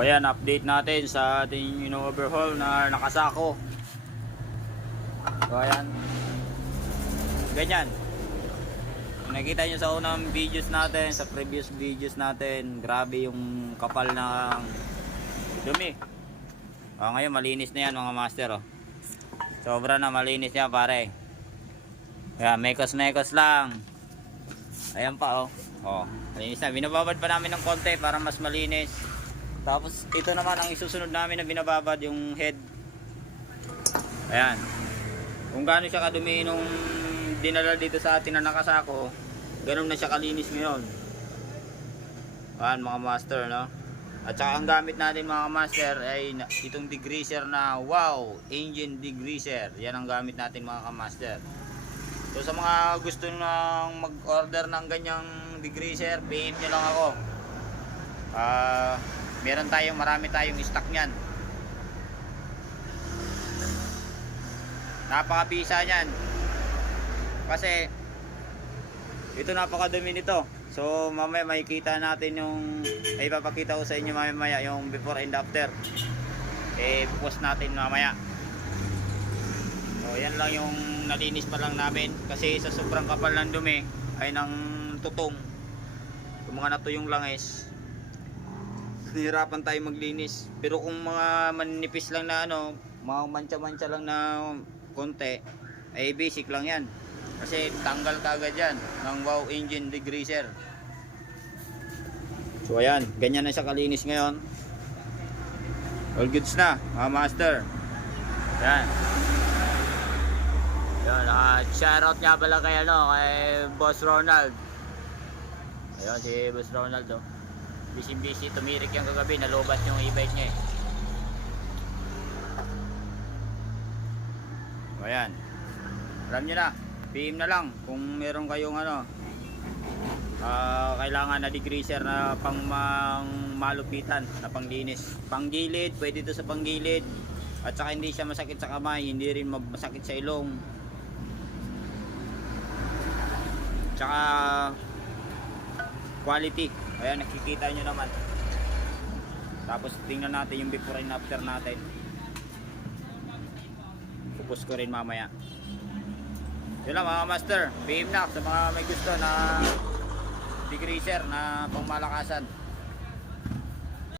So ayan, update natin sa ating overhaul na nakasako. So ayan, ganyan. Kung nakita nyo sa unang videos natin, sa previous videos natin, grabe yung kapal ng dumi. Ngayon malinis na yan mga master. Sobra na malinis yan pare. Ayan, mekos lang. Ayan pa malinis na. Binababad pa namin ng konti para mas malinis. Tapos ito naman ang isusunod namin na binababad, yung head. Ayan. Kung gaano siya kadumi nung dinala dito sa atin na nakasako, ganun na siya kalinis ngayon. Ayan mga master, no? At saka ang gamit natin mga master ay itong degreaser na Wow Engine Degreaser. Yan ang gamit natin mga master. So sa mga gusto nang mag-order ng ganyang degreaser, PM nyo lang ako. Marami tayong stock niyan. Napakabisa niyan. Kasi ito napakadumi nito. So mamaya makikita natin ipapakita ko sa inyo mamaya yung before and after. Post natin mamaya. So yan lang yung nalinis pa lang namin kasi sa sobrang kapal ng dumi ay ng tutong. Kung mga natuyong langis, hirapan tayo maglinis. Pero kung mga manipis lang na mga mancha-mancha lang na konti, ay basic lang yan. Kasi tanggal kagad yan ng Wow Engine Degreaser. So ayan, ganyan na siya kalinis ngayon. All goods na mga master. Yan. Yan, shoutout nga pala kay kay Boss Ronald. Ayun si Boss Ronald busy tumirik yung kagabi, nalobat yung e-bike niya Ayan. Alam nyo na, PM na lang kung meron kayong kailangan na degreaser na pang malupitan na panglinis. Panggilid, pwede ito sa panggilid. At saka hindi siya masakit sa kamay, hindi rin masakit sa ilong. Tsaka quality. Ayan, nakikita nyo naman. Tapos tingnan natin yung before and after natin. Focus ko rin mamaya. Yun lang mga master, PM na sa mga may gusto na degreaser na pangmalakasan.